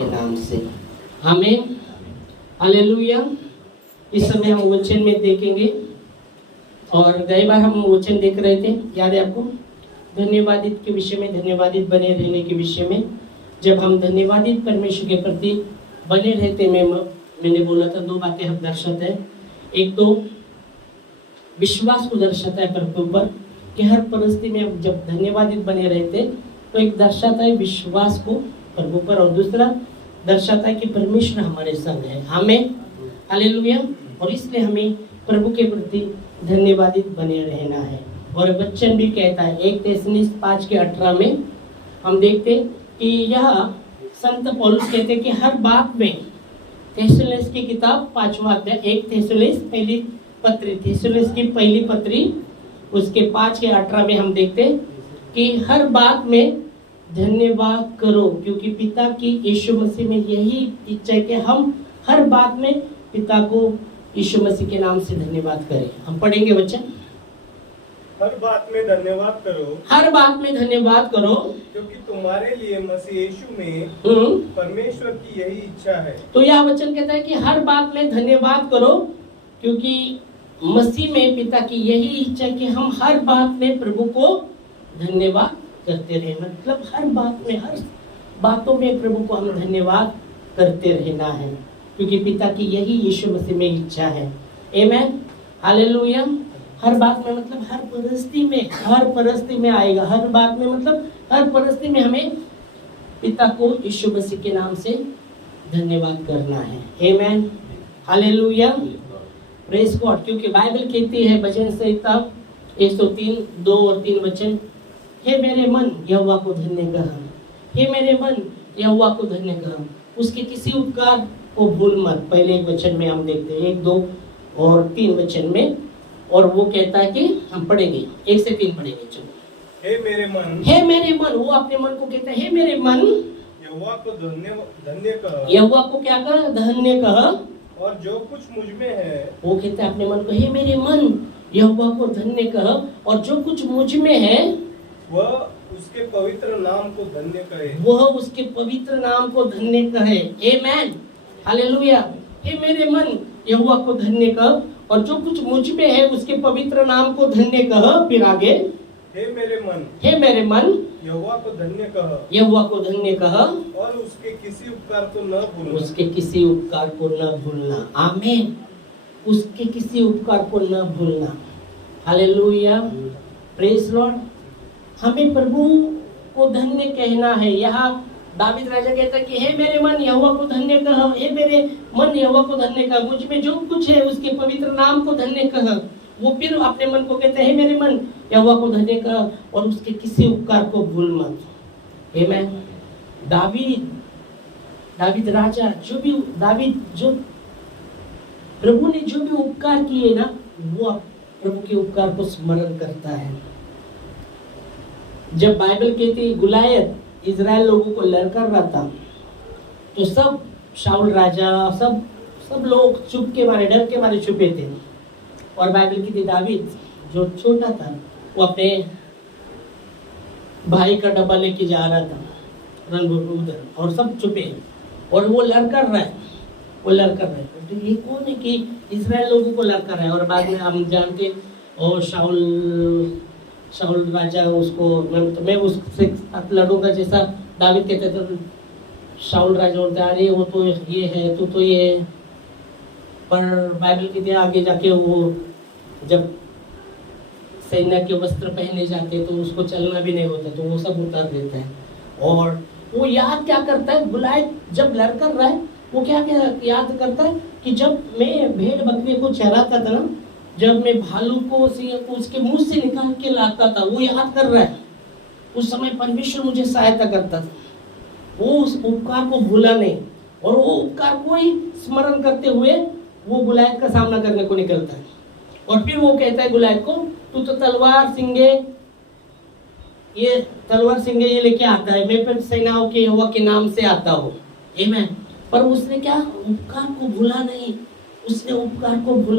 के नाम से आमीन। हालेलुया। इस समय हम वचन में देखेंगे और गई बार हम वचन देख रहे थे, याद है आपको, धन्यवादित के विषय में, धन्यवादित बने रहने के विषय में। जब हम धन्यवादित परमेश्वर के प्रति बने रहते, मैंने बोला था दो बातें हम दर्शाते हैं। एक तो विश्वास को दर्शाता है प्रभु पर कि हर परिस्थिति में जब धन्यवादित बने रहते तो एक दर्शाता है विश्वास को प्रभु पर, और दूसरा दर्शाता है कि परमेश्वर हमारे संग है। आमीन। हालेलुया। और इसलिए हमें प्रभु के प्रति धन्यवादित बने रहना है। और वचन भी कहता है 1 थिस्सलुनीसी 5:18 में हम देखते कि यह संत पौलुस कहते कि हर बात में, थिस्सलुनीसी की किताब 5वां अध्याय 1 थिस्सलुनीसी की पहली पत्री उसके 5:18 में हम देखते कि हर बात में धन्यवाद करो, क्योंकि पिता की यीशु मसीह में यही इच्छा है कि हम हर बात में पिता को यीशु मसीह के नाम से धन्यवाद करें। हम पढ़ेंगे वचन। हर बात में धन्यवाद करो, हर बात में धन्यवाद करो, क्योंकि तुम्हारे लिए मसीह यीशु में परमेश्वर की यही इच्छा है। तो यह वचन कहता है कि हर बात में धन्यवाद करो, क्योंकि मसीह में पिता की यही इच्छा है कि हम हर बात में प्रभु को धन्यवाद करते रहे। मतलब हर बात में, हर बातों में प्रभु को हम धन्यवाद करते रहना है, क्योंकि पिता की यही यीशु मसीह में इच्छा है। आमीन। हालेलुया। हर बात में मतलब हर परिस्थिति में आएगा। हर बात में मतलब हर परिस्थिति में हमें पिता को यीशु मसीह के नाम से धन्यवाद करना है। आमीन। हालेलुया। Praise God. क्योंकि बाइबल कहती है भजन संहिता 103 2 और 3 वचन, हे मेरे मन यहोवा को धन्य कह, हे मेरे मन यहोवा को धन्य कह, उसके किसी उपकार को भूल मत। पहले एक वचन में हम देखते हैं 1 2 और 3 वचन में, और वो कहता है कि हम पढ़ेंगे 1 से 3 पढ़ेंगे। चलो। हे मेरे मन, वो अपने मन को कहता है, हे मेरे मन यहोवा को धन्य कह, यहोवा को क्या कह, धन्य कह, और जो कुछ मुझ में है, वो कहता है अपने मन को, हे मेरे मन यहोवा को धन्य कह, और जो कुछ मुझ में है वह उसके पवित्र नाम को धन्य करे, वह उसके पवित्र नाम को धन्य कहे। आमीन। हालेलुया। हे मेरे मन यहोवा को धन्य कह, और जो कुछ मुझ में है उसके पवित्र नाम को धन्य कह। फिर आगे, हे मेरे मन यहोवा को धन्य कह, यहोवा को धन्य कह, और उसके किसी उपकार को न भूलना, उसके किसी उपकार को न भूलना। आमीन। उसके किसी उपकार को न भूलना। हालेलुया। Praise Lord. हमें प्रभु को धन्य कहना है। यहाँ दावीद राजा कहता है कि हे मेरे मन यहोवा को धन्य कह, हे मेरे मन यहोवा को धन्य कह, मुझ में जो कुछ है उसके पवित्र नाम को धन्य कह। वो फिर अपने मन को कहते हैं, हे मेरे मन यहोवा को धन्य कह, और उसके किसी उपकार को भूल मत। आमीन। दावीद राजा जो प्रभु ने जो भी उपकार किए ना, वो प्रभु के उपकार को स्मरण करता है। जब बाइबल कहती गुलायत इजराइल लोगों को लड़कर रहा था, तो सब शाऊल राजा सब लोग चुप के मारे, डर के मारे छुपे थे। और बाइबल कहती दावीद जो छोटा था वो अपने भाई का डब्बा लेके जा रहा था रणभूमि उधर, और सब छुपे, और वो लड़कर रहा है। तो ये कौन है कि इजराइल लोगों को लड़कर रहा है। और बाद में हम जानते, और शाऊल राजा उसको, मैं उससे लड़ूंगा जैसा दावीद कहते थे। शाऊल राजा बोलता अरे वो तो ये है, तू तो ये है। पर बाइबल कहते आगे जाके वो जब सैन्य के वस्त्र पहने जाते तो उसको चलना भी नहीं होता, तो वो सब उतार देता है। और वो याद क्या करता है, गुलायत जब लड़कर रहा है, वो क्या याद करता है कि जब मैं भेड़ बकरी को चराता था ना, जब मैं भालू को सिंह को उसके मुंह से निकाल के लाता था, वो याद कर रहा है। उस समय परमेश्वर मुझे सहायता करता था। वो उस उपकार को भूला नहीं, और वो उपकार को ही स्मरण करते हुए वो गुलायत का सामना करने को निकलता है। और फिर वो कहता है गुलायत को, तू तो तलवार सिंगे ये लेके आता है, मैं फिर सेनाओं के यहोवा के नाम से आता हूँ। आमीन। पर उसने क्या उपकार को भूला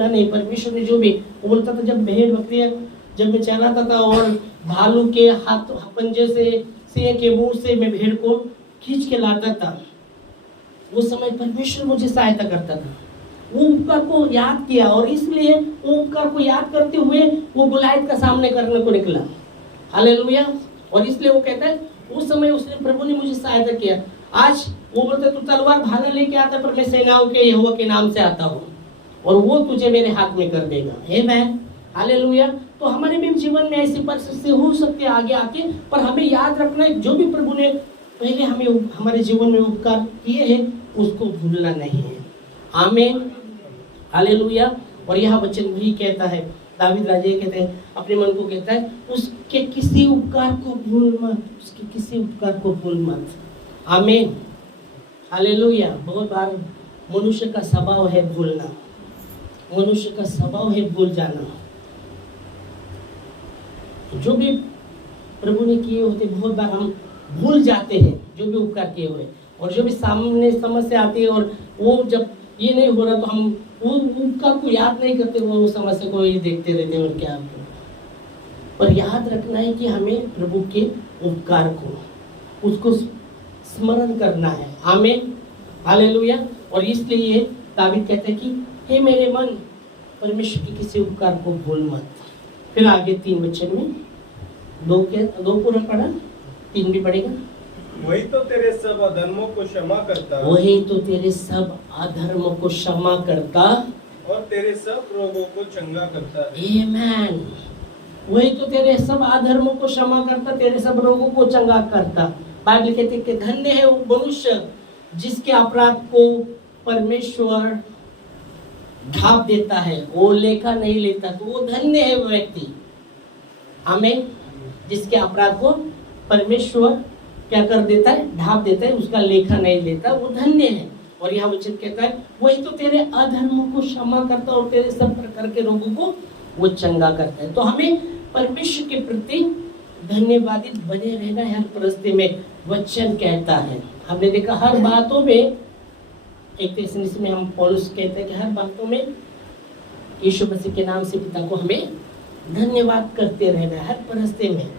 नहीं, परमेश्वर ने जो भी बोलता था, जब भेड़ बकरियां जब मैं चलाता था और भालू के हाथ पंजे से सिंह के मुंह से मैं भेड़ को खींच के लाता था, उस समय परमेश्वर मुझे सहायता करता था। वो उपकार को याद किया और इसलिए वो उपकार को याद करते हुए वो गुलायत का सामने करने को निकला। हालेलुया। और इसलिए वो कहता है उस समय उसने प्रभु ने मुझे सहायता किया। आज वो बोलते तू तलवार भाला लेके आता पर मैं सेनाओं के यहोवा के नाम से आता हूँ और वो तुझे मेरे हाथ में कर देगा। आमीन। हालेलुया। तो हमारे भी जीवन में ऐसी परिस्थिति हो सकती है आगे आके, पर हमें याद रखना है जो भी प्रभु ने पहले हमें हमारे जीवन में उपकार किए हैं उसको भूलना नहीं है। आमीन। हालेलुया। और यह वचन भी कहता है, दावीद राजा कहते हैं अपने मन को कहता है उसके किसी उपकार को भूल मत, उसके किसी उपकार को भूल मत। आमीन। हालेलुया। बहुत बार मनुष्य का स्वभाव है भूलना, मनुष्य का स्वभाव है भूल जाना। जो भी प्रभु ने किए होते बहुत बार हम भूल जाते हैं, जो भी उपकार किए हुए, और जो भी सामने समस्या आती है और वो जब ये नहीं हो रहा तो हम वो उपकार को याद नहीं करते, वो समस्या को ही देखते रहते हैं और क्या। पर याद रखना है कि हमें प्रभु के उपकार को उसको स्मरण करना है। आमीन। हालेलुया। और इसलिए दावीद कहते हैं कि हे मेरे मन परमेश्वर के किसी उपकार को भूल मत। फिर आगे 3 वचन में 2 पूरा पढ़ा, 3 भी पढ़ेगा। वही तो तेरे सब अधर्मों को क्षमा करता, वही तो तेरे सब अधर्मों को क्षमा करता और तेरे सब रोगों को चंगा करता है। आमीन। वही तो तेरे सब अधर्मों को क्षमा करता, तेरे सब रोगों को चंगा करता। बाइबल कहती है कि धन्य है वो मनुष्य जिसके अपराध को परमेश्वर ढांप देता है, वो लेखा नहीं लेता, तो वो धन्य है वो व्यक्ति। आमीन। जिसके अपराध को परमेश्वर क्या कर देता है, ढांप देता है, उसका लेखा नहीं लेता, वो धन्य है। और यह वचन कहता है वही तो तेरे अधर्मों को क्षमा करता और तेरे सब प्रकार के रोगों को वो चंगा करता है। तो हमें परमेश्वर के प्रति धन्यवादित बने रहना है हर परिस्थिति में। वचन कहता है, हमने देखा हर बातों में, एक तो इसमें हम पौलुस कहते हैं कि हर बातों में यीशु मसीह के नाम से पिता को हमें धन्यवाद करते रहना है हर परिस्थिति में।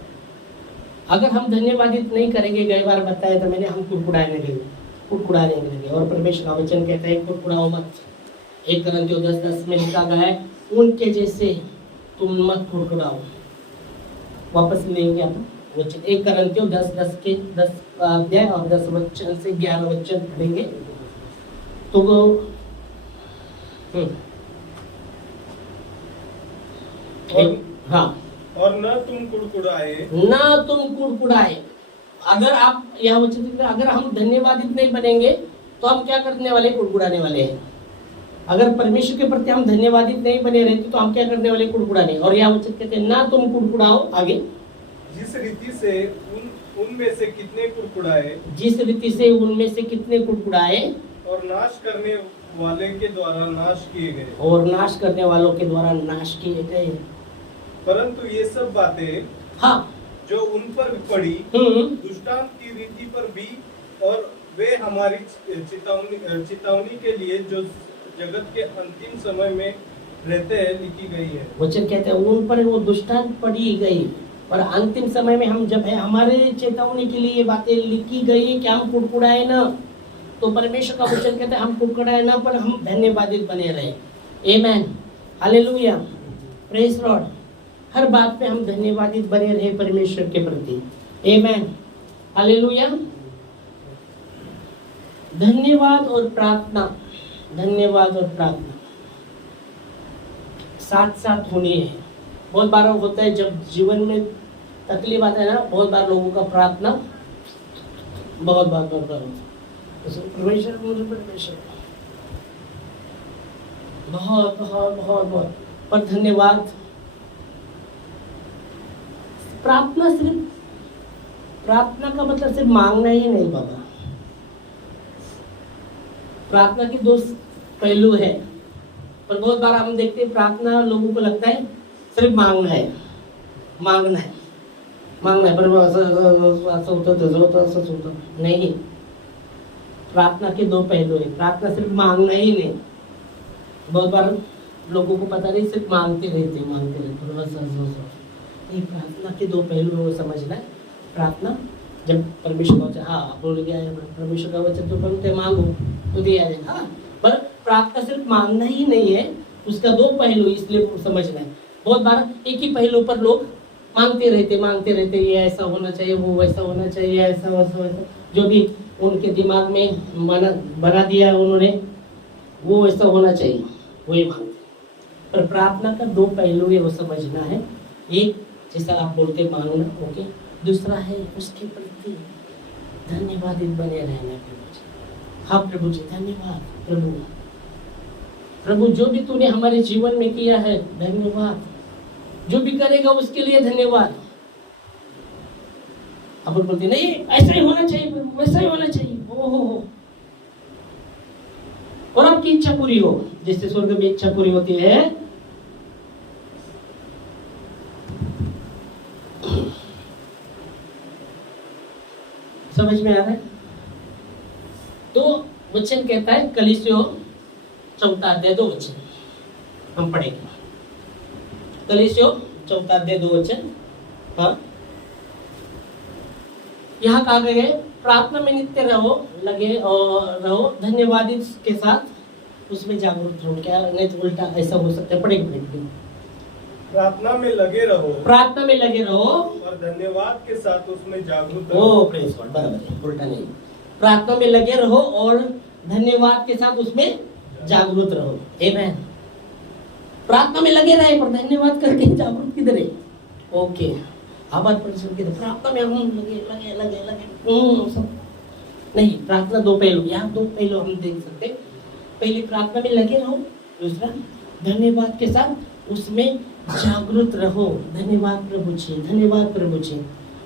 अगर हम धन्यवादित नहीं करेंगे, कई बार बताया था मैंने, हम कुड़कुड़ाने लगे। और परमेश्वर का वचन कहता है कुड़कुड़ाओ मत। 1 कुरिन्थियों 10:10 में लिखा गया है उनके जैसे तुम मत कुड़कुड़ाओ। वापस लेंगे आप वचन 1 कुरिन्थियों 10:10 के 10 अध्याय और 10 वचन से 11 वचन पढ़ेंगे तो वो हाँ। और न तुम कुड़कुड़ाए। अगर आप यहाँ वचन, अगर हम धन्यवादित नहीं बनेंगे तो हम क्या करने वाले, कुड़कुड़ाने वाले हैं। अगर परमेश्वर के प्रति हम धन्यवादित नहीं बने रहते तो हम क्या करने वाले, कुड़कुड़ाने। और यहाँ वचन कहते हैं ना तुम कुड़कुड़ाओ। आगे जिस रीति से उनमें से कितने कुड़कुड़ाए, जिस रीति से उनमें से कितने कुड़कुड़ाए और नाश करने वाले के द्वारा नाश किए गए, और नाश करने वालों के द्वारा नाश किए गए। परंतु ये सब बातें हाँ जो उन पर पड़ी दुष्टांत की रीति पर भी, और वे हमारी चेतावनी के लिए जो जगत के अंतिम समय में रहते हैं लिखी गई है। वचन कहते हैं उन पर वो दुष्टांत पड़ी गई और अंतिम समय में हम जब है हमारे चेतावनी के लिए ये बातें लिखी गई है कि हम कुड़कुड़ाए ना। तो परमेश्वर का वचन कहते हैं हम कुड़कुड़ाए ना, पर हम धन्यवादित बने रहे। आमीन। हालेलुया। Praise Lord. हर बात पे हम धन्यवादित बने रहे परमेश्वर के प्रति। आमीन। हालेलुया। धन्यवाद और प्रार्थना, धन्यवाद और प्रार्थना साथ साथ होनी है। बहुत बार होता है जब जीवन में तकलीफ आता है ना, बहुत बार लोगों का प्रार्थना बहुत बार परमेश्वर बहुत बहुत बहुत बहुत पर धन्यवाद। प्रार्थना का मतलब सिर्फ मांगना ही नहीं बाबा। प्रार्थना की 2 पहलू है, पर बहुत बार हम देखते हैं प्रार्थना लोगों को लगता है सिर्फ मांगना है पर ऐसा होता नहीं। प्रार्थना के 2 पहलू है। प्रार्थना सिर्फ मांगना ही नहीं। बहुत बार लोगों को पता नहीं, सिर्फ मांगते रहते प्रार्थना के 2 पहलू वो समझना है। प्रार्थना जब परमेश्वर का वचन, हाँ बोल गया है परमेश्वर का वचन तो बोलते मांगो तो दिया जाए, हाँ। पर प्रार्थना सिर्फ मांगना ही नहीं है, उसका दो पहलू, इसलिए समझना है। बहुत बार एक ही पहलू पर लोग मांगते रहते, ये ऐसा होना चाहिए, वो वैसा होना चाहिए, ऐसा वैसा वैसा, जो भी उनके दिमाग में बना दिया उन्होंने, वो वैसा होना चाहिए, वही मांगते। पर प्रार्थना का दो पहलू है, वो समझना है। एक जैसा आप बोलते मांगना, ओके। दूसरा है उसके प्रति धन्यवादित बने रहना प्रभु जी। हाँ प्रभु जी धन्यवाद, प्रभु जो भी तूने हमारे जीवन में किया है धन्यवाद, जो भी करेगा उसके लिए धन्यवाद। अब बोलते नहीं ऐसा ही होना चाहिए प्रभु, वैसा ही होना चाहिए, हो और आपकी इच्छा पूरी हो, जैसे स्वर्ग में इच्छा पूरी होती है। समझ में आ रहा है? तो वचन कहता है कलीसियों 4 अध्याय 2 वचन हम पढ़ेंगे। कलीसियों 4 अध्याय 2 वचन, हाँ। यहाँ कहा गया है प्रार्थना में नित्य रहो, लगे और रहो, धन्यवादित के साथ उसमें जागरूक रहो। क्या नहीं तो उल्टा ऐसा हो सकता है, पढ़ेंगे। प्रार्थना में लगे रहो, प्रार्थना में लगे रहो और धन्यवाद के साथ उसमें जागरूक रहो। ओ प्रेज गॉड, बराबर है, उल्टा नहीं। प्रार्थना में लगे रहो और धन्यवाद के साथ उसमें जागरूक रहो। आमेन। प्रार्थना में लगे रहे पर धन्यवाद करके जागरूक किधर है? ओके, आवाज परिश्रम किधर? प्रार्थना में हम लगे सब नहीं। प्रार्थना दो पहलू, यहाँ दो पहलू हम देख सकते। पहले प्रार्थना में लगे रहो, दूसरा धन्यवाद के साथ उसमें जागरूक रहो। धन्यवाद प्रभु जी, धन्यवाद प्रभु जी,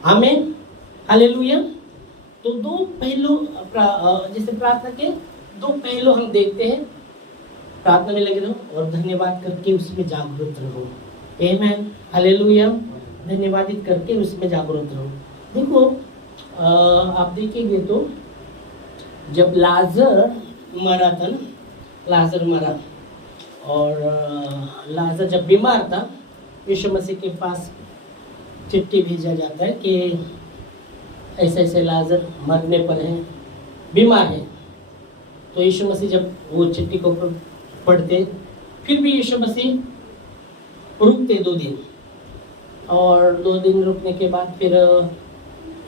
आमीन, हालेलुया। तो दो पहलू, जैसे प्रार्थना के दो पहलू हम देखते हैं। प्रार्थना में लगे रहो और धन्यवाद करके उसमें जागरूक रहो। आमीन, हालेलुया। धन्यवादित करके उसमें जागरूक रहो। देखो आप देखेंगे तो जब लाजर मरा था ना, लाजर मरा और लाजर जब बीमार था, यीशु मसीह के पास चिट्ठी भेजा जाता है कि ऐसे ऐसे लाजर मरने पर है, बीमार है। तो यीशु मसीह जब वो चिट्ठी को पढ़ते, फिर भी यीशु मसीह रुकते 2 दिन, और 2 दिन रुकने के बाद फिर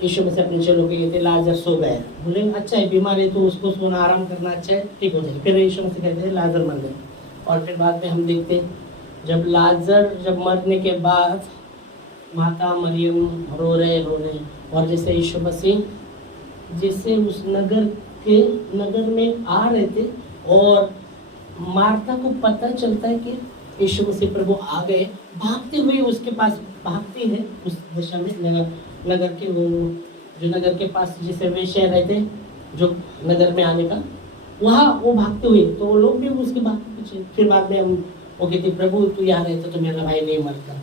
यीशु मसीह अपने चेलों को कहते लाजर सो गए। बोले अच्छा है, बीमार है तो उसको सोना आराम करना अच्छा है, ठीक हो जाए। फिर यीशु मसीह कहते हैं लाजर मर गए। और फिर बाद में हम देखते जब लाजर जब मरने के बाद माता मरियम रो रहे, और जैसे यीशु मसीह जैसे उस नगर में आ रहे थे, और मार्था को पता चलता है कि यीशु मसीह प्रभु आ गए, भागते हुए उसके पास भागती है उस दिशा में, नगर के वो जो नगर के पास जिसे वे शहर रहते, जो नगर में आने का, वहाँ वो भागते हुए, तो वो लोग भी उसके पीछे। फिर बाद में हम वो कहते प्रभु तू यहाँ रहता तो मेरा भाई नहीं मरता।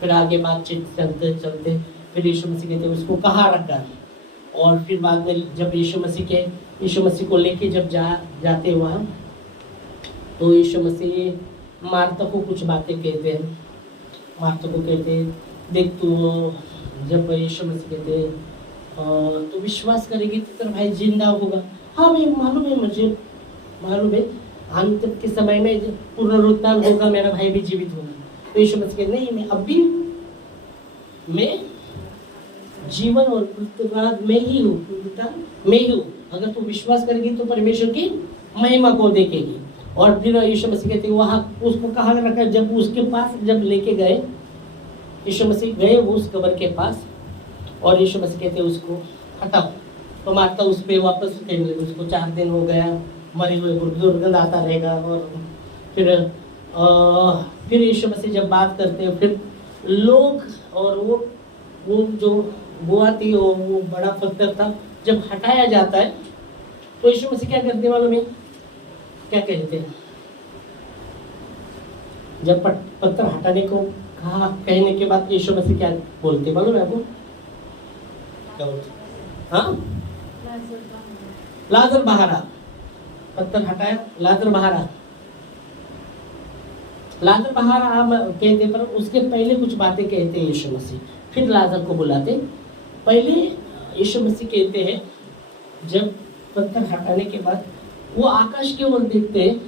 फिर आगे बातचीत चलते चलते फिर यीशु मसीह कहते उसको कहाँ रखा, और फिर बाद में जब यीशु मसीह को लेके जब जाते वहाँ, तो यीशु मसीह मार्था को कुछ बातें कहते हैं। मार्था को कहते देख तू, जब यीशु मसीह कहते तू विश्वास करेगी तो तेरा भाई जिंदा होगा। हाँ भाई मालूम है, मुझे मालूम है, अंत के समय में पुनरुत्थान होगा, मेरा भाई भी जीवित होगा। तो यीशु मसीह कहते नहीं, मैं अभी मैं जीवन और पुनरुत्थान में ही हूँ, अगर तू विश्वास करेगी तो परमेश्वर की महिमा को देखेगी। और फिर यीशु मसीह कहते वहाँ उसको कहाँ रखा, जब उसके पास जब लेके गए, यीशु मसीह गए उस कब्र के पास, और यीशु मसीह कहते उसको हटाओ। तो मार्था उस पर वापस कहने लगे, उसको 4 दिन हो गया मरे हुए, दुर्गंध आता रहेगा। और फिर यीशु मसीह जब बात करते हैं, फिर लोग, और वो जो बुआ थी वो बड़ा पत्थर था, जब हटाया जाता है तो यीशु मसीह क्या करते मालूम है? क्या कहते हैं? जब पत्थर हटाने को कहा, कहने के बाद यीशु मसीह क्या बोलते मालूम है आपको? क्या बोलते? हाँ, लाजर बाहर आ। पत्थर हटाया, लाजर बाहर आ, लाजर बाहर आ कहते, पर उसके पहले कुछ बातें कहते हैं यीशु मसीह। फिर लाजर को बुलाते। पहले यीशु मसीह कहते हैं, जब पत्थर हटाने के बाद वो आकाश की ओर देखते,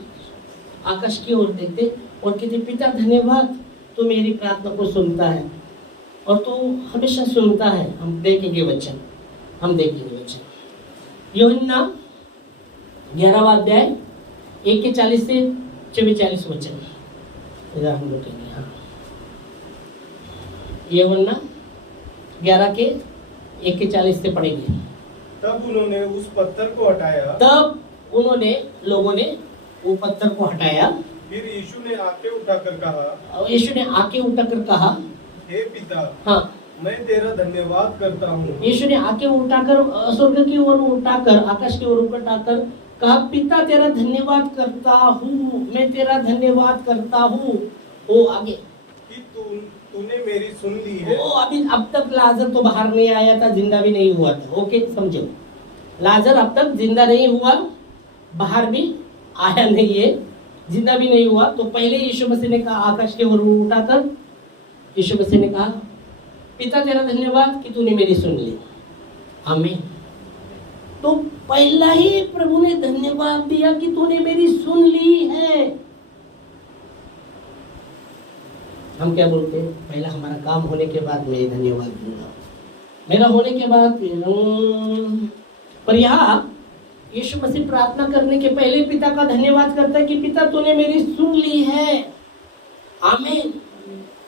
आकाश की ओर देखते और कहते, पिता धन्यवाद, तू मेरी प्रार्थना को सुनता है और तू हमेशा सुनता है। हम देखेंगे वचन, यूहन्ना 11वां अध्याय 1:40 से 44 वचन इधर हम लोग कहेंगे। हाँ, यूहन्ना 11:1-40 से पढ़ेंगे। तब उन्होंने उस पत्थर को हटाया। तब लोगों ने वो पत्थर को हटाया। फिर यीशु ने आंखें उठाकर कहा, हे पिता, हाँ, मैं तेरा धन्यवाद करता हूँ। यीशु ने आंखें उठाकर स्वर्ग की ओर उठाकर, आकाश की ओर उठाकर कहा, पिता तेरा धन्यवाद करता हूँ, मैं तेरा धन्यवाद करता हूँ। वो आगे कि तूने मेरी सुन ली है। वो अभी अब तक लाजर तो बाहर नहीं आया था, जिंदा भी नहीं हुआ था। ओके, समझो, लाजर अब तक जिंदा नहीं हुआ, बाहर भी आया नहीं है, जिंदा भी नहीं हुआ। तो पहले यीशु मसीह ने कहा, आकाश की ओर उठाकर यीशु मसीह ने कहा, पिता तेरा धन्यवाद कि तूने मेरी सुन ली। आमीन। तो पहला ही प्रभु ने धन्यवाद दिया कि तूने मेरी सुन ली है। हम क्या बोलते हैं, पहला हमारा काम होने के बाद मैं धन्यवाद दूंगा, मेरा होने के बाद। पर यहाँ यीशु मसीह प्रार्थना करने के पहले पिता का धन्यवाद करता है कि पिता तूने मेरी सुन ली है। आमीन।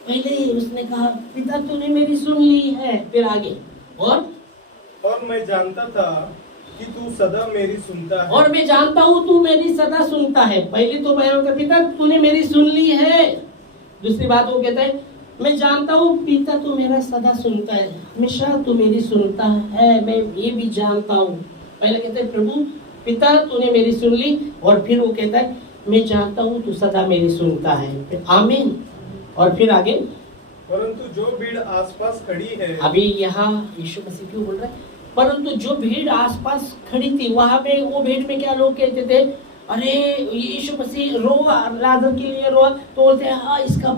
पहले उसने कहा, पिता तूने मेरी सुन ली है। फिर आगे, और मैं जानता था कि तू सदा मेरी सुनता है। और मैं जानता हूँ तू मेरी सदा सुनता है। पहले तो बयान, पिता तूने मेरी सुन ली है। दूसरी बात वो कहता है, मैं जानता हूँ पिता तू मेरा सदा सुनता है, हमेशा तू मेरी सुनता है, मैं ये भी जानता हूँ। पहले कहते हैं, प्रभु पिता तूने मेरी सुन ली, और फिर वो कहता है, मैं जानता हूँ तू सदा मेरी सुनता है। आमीन। और फिर आगे, परंतु जो भीड़ आसपास खड़ी है। अभी यहाँ यीशु मसीह क्यों बोल रहा है, परंतु जो भीड़ आसपास खड़ी थी, वहां पे वो भीड़ में क्या लोग कहते थे, अरे यीशु मसीह रोआ, लाजर के लिए रोआ। तो बोलते हैं, हाँ इसका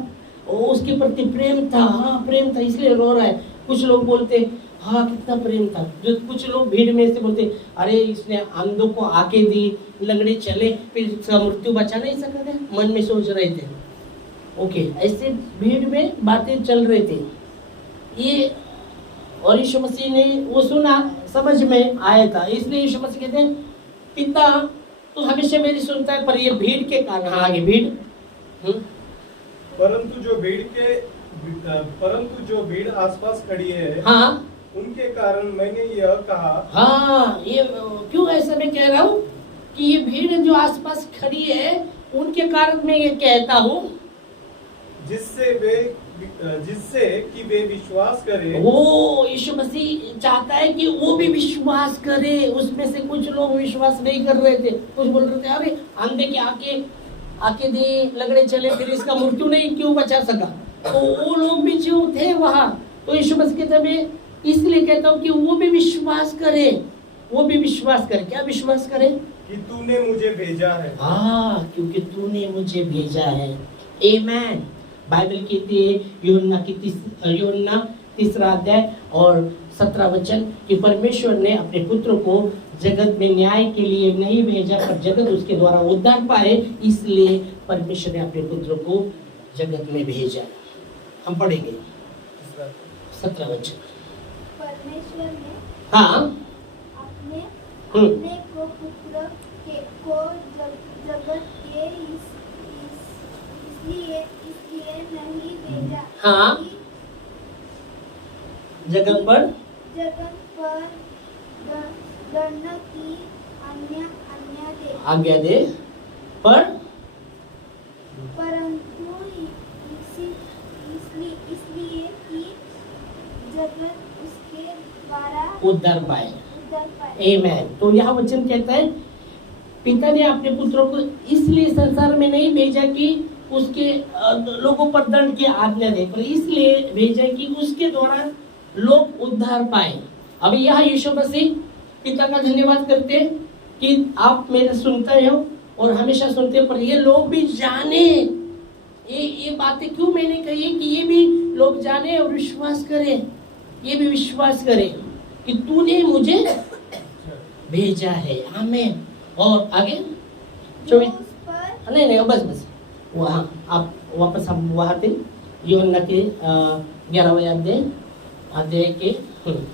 उसके प्रति प्रेम था, हाँ प्रेम था इसलिए रो रहा है। कुछ लोग बोलते, हाँ कितना प्रेम था। जो कुछ लोग भीड़ में से बोलते, अरे इसने अंधों को आंखें दी, लंगड़े चले, फिर इसका मृत्यु बचा नहीं सका था, मन में सोच रहे थे। ओके, ऐसे भीड़ में बातें चल रहे थे ये, और यीशु मसीह ने वो सुना, समझ में आया था, इसलिए यीशु मसीह कहते हैं, पिता तू हमेशा मेरी सुनता है। पर ये भीड़ के कारण, आगे भीड़, परंतु जो भीड़ आसपास खड़ी है, हाँ, उनके कारण मैंने यह कहा। हाँ, ये क्यों ऐसा मैं कह रहा हूँ कि ये भीड़ जो आसपास खड़ी है, उनके कारण मैं ये कहता हूँ, जिससे कि वे विश्वास करें। वो यीशु मसीह चाहता है कि वो भी विश्वास करे। उसमें से कुछ लोग विश्वास नहीं कर रहे थे, कुछ बोल रहे थे, अरे अंधे के आके दी, लगड़े चले, फिर इसका मृत्यु नहीं क्यों बचा सका। तो वो लोग भी जो थे वहां, तो यीशु मसीह कहता है, मैं इसलिए कहता हूँ कि वो भी विश्वास करे, वो भी विश्वास करे। क्या विश्वास करे? कि तूने मुझे भेजा है। हाँ, क्योंकि तूने मुझे भेजा है। आमीन। बाइबल कहती है, यूहन्ना 3 अध्याय और 17 वचन, कि परमेश्वर ने अपने पुत्र को जगत में न्याय के लिए नहीं भेजा, पर जगत उसके द्वारा उद्धार पाए, इसलिए परमेश्वर ने अपने पुत्र को जगत में भेजा। हम पढ़ेंगे 17 वचन। परमेश्वर ने हाँ, अपने को पुत्र को जगत के इसलिए नहीं भेजा, हाँ, जगत पर गणना की आज्ञा दे, परंतु इसलिए कि जगत उसके द्वारा उद्धार पाए। आमीन। तो यह वचन कहता है, पिता ने अपने पुत्रों को इसलिए संसार में नहीं भेजा कि उसके लोगों पर दंड की आज्ञा दे, पर इसलिए भेजा कि उसके द्वारा लोग उद्धार पाए। अभी यहाँ यीशु मसीह पिता का धन्यवाद करते हैं कि आप मेरे सुनते हो और हमेशा सुनते हो, पर ये लोग भी जाने, ये बातें क्यों मैंने कही कि ये भी लोग जाने और विश्वास करें, ये भी विश्वास करें कि तूने मुझे भेजा है। आमीन। और आगे जो 24 उस पर नहीं बस वहाँ आप वापस हम वहाँ थे यूहन्ना के 11वें अध्याय के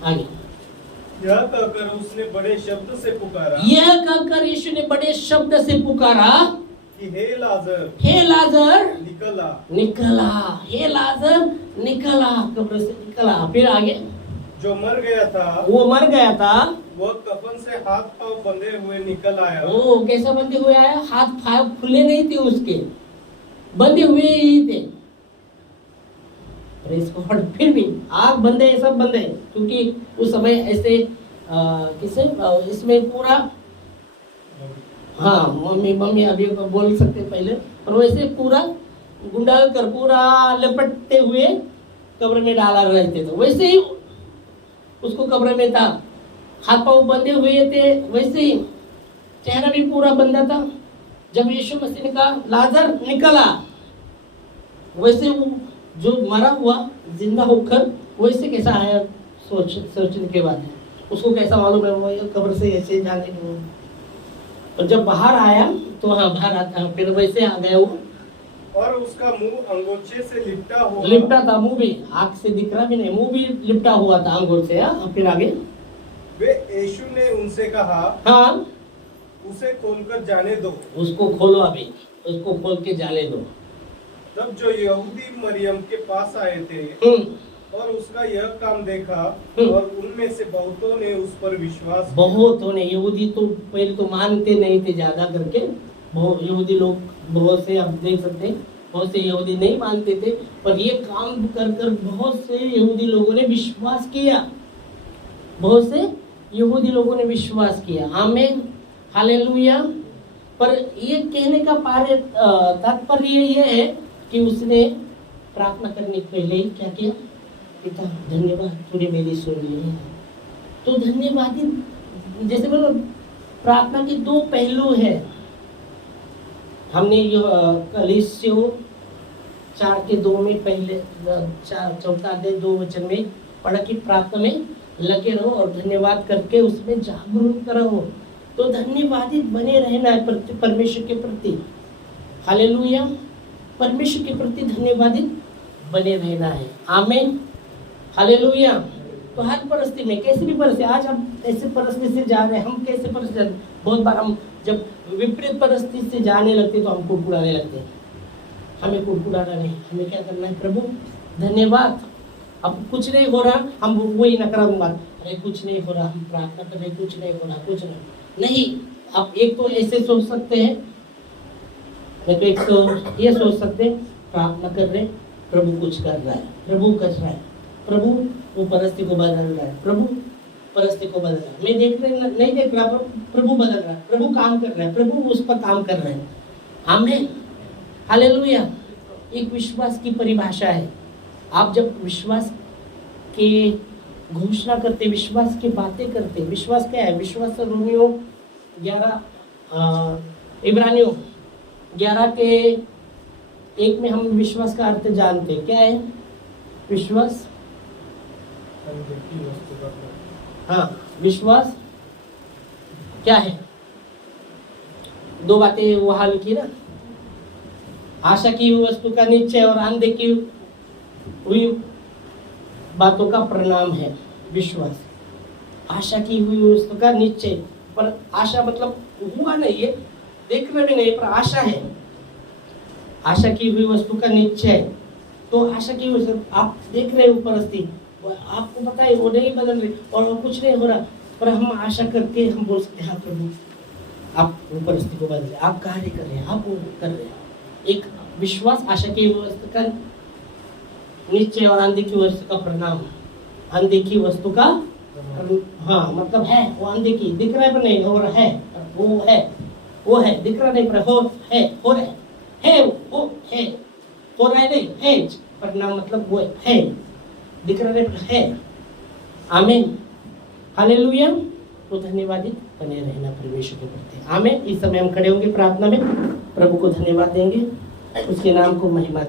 आगे। यह कहकर उसने बड़े शब्द से पुकारा यह कहकर यीशु ने बड़े शब्द से पुकारा कि हे लाजर हे लाजर निकला। निकला, हे लाजर निकला, कब्र से निकला। फिर आगे जो मर गया था वो मर गया था, वह कफन से हाथ पांव बंधे हुए निकल आया। वो कैसा बंधे हुए आया? हाथ पांव खुले नहीं थे उसके, बंधे हुए ही थे। Praise God. फिर भी आग बंधे, सब बंधे, क्योंकि उस समय ऐसे किसे इसमें पूरा हाँ मम्मी अभी बोल सकते पहले, पर वैसे पूरा गुंडाल कर पूरा लपटते हुए कब्र में डाला रहते थे, वैसे ही उसको कब्र में था। हाथ पांव बंधे हुए थे, वैसे ही चेहरा भी पूरा बंधा था। जब यीशु मसीह ने कहा लाजर निकला, वैसे वो जो मरा हुआ जिंदा होकर वैसे कैसा आया? सोचने के बाद उसको कैसा मालूम है वो कब्र से ऐसे जाने के। और जब बाहर आया तो हाँ बाहर आता, फिर वैसे आ गया वो, और उसका मुंह अंगोछे से लिपटा था, मुंह भी आंख से दिख रहा भी नहीं, मुंह भी लिपटा हुआ था अंगूर से। फिर आगे वे यीशु ने उनसे कहा हाँ उसे खोलकर जाने दो। उसको खोलो, अभी उसको खोल के जाने दो। तब जो यहूदी मरियम के पास आए थे और उसका यह काम देखा और उनमें से बहुतों ने उस पर विश्वास किया। बहुतों ने, यहूदी तो पहले तो मानते नहीं थे ज्यादा करके, यहूदी लोग बहुत से, आप देख सकते हैं बहुत से यहूदी नहीं मानते थे, पर ये काम कर कर बहुत से यहूदी लोगों ने विश्वास किया, बहुत से यहूदी लोगों ने विश्वास किया। आमीन, हालेलुया। पर ये कहने का तात्पर्य ये है कि उसने प्रार्थना करने के पहले ही क्या किया? पिता धन्यवाद, तूने मेरी सुन ली है। तो धन्यवाद, जैसे बोलो प्रार्थना के दो पहलू है। हमने कलीसियों 4:2 में पहले 4 अध्याय 2 वचन में पढ़ा कि प्रार्थना में लगे रहो और धन्यवाद करके उसमें जागरूक रहो। तो धन्यवादित बने रहना है परमेश्वर के प्रति। हालेलुया, परमेश्वर के प्रति धन्यवादित बने रहना है। आमीन, हालेलुया। तो हर परिस्थिति में, कैसे भी परिस्थिति, आज हम ऐसे परिस्थिति से जा रहे हैं, हम कैसे परिस्थिति, बहुत बार हम जब विपरीत परिस्थिति से जाने लगते तो हम कुड़कुड़ाने लगते हैं। हमें कुड़कुड़ाना नहीं, हमें क्या करना है? प्रभु धन्यवाद, अब कुछ नहीं हो रहा, हम वही नकारात्मक, अरे कुछ नहीं हो रहा, हम प्रार्थना कर रहे, कुछ नहीं हो रहा, कुछ नहीं। आप एक तो ऐसे सोच सकते हैं, नहीं तो एक तो ये सोच सकते हैं प्रार्थना कर रहे, प्रभु कुछ कर रहा है, प्रभु कर रहा है, प्रभु वो परिस्थिति को बदल रहा है, प्रभु परिस्थिति को बदल रहा है। मैं नहीं देख रहा, प्रभु बदल रहा है, प्रभु काम कर रहा है, प्रभु उस पर काम कर रहे हैं। आमीन, हालेलुया। एक विश्वास की परिभाषा है। आप जब विश्वास की घोषणा करते, विश्वास की बातें करते, विश्वास क्या है? विश्वास रोमियो 11 इब्रानियों 11:1 में हम विश्वास का अर्थ जानते हैं। क्या है विश्वास? हाँ, विश्वास क्या है? दो बातें वहां लिखी ना, आशा की हुई वस्तु का निश्चय और अनदेखी हुई बातों का परिणाम है विश्वास। आशा की हुई वस्तु का निश्चय, पर आशा मतलब हुआ नहीं है, देखने में नहीं, पर आशा है। आशा की हुई वस्तु का निश्चय, तो आशा की वस्तु आप देख रहे हो परिस्थिति, आपको पता है वो नहीं बदल रही और कुछ नहीं हो रहा, पर हम आशा करके हम बोल सकते हैं हाँ प्रभु आप वो परिस्थिति को बदले, आप कार्य कर रहे हैं, आप वो कर रहे हैं। एक विश्वास आशा की वस्तु का निश्चय और अनदेखी वस्तु का परिणाम। अनदेखी वस्तु का हाँ मतलब है, वो अनदेखी दिख रहा है पर नहीं हो रहा है, वो है दिख रहा नहीं पर हो है, हो रहा है, वो है, हो रहा है नहीं है, परिणाम मतलब वो है, दिख रहा नहीं पर है। आमीन, हालेलुया। तो धन्यवादित बने रहना परमेश्वर के प्रति। आमीन। इस समय हम खड़े होंगे प्रार्थना में, प्रभु को धन्यवाद देंगे, उसके नाम को महिमा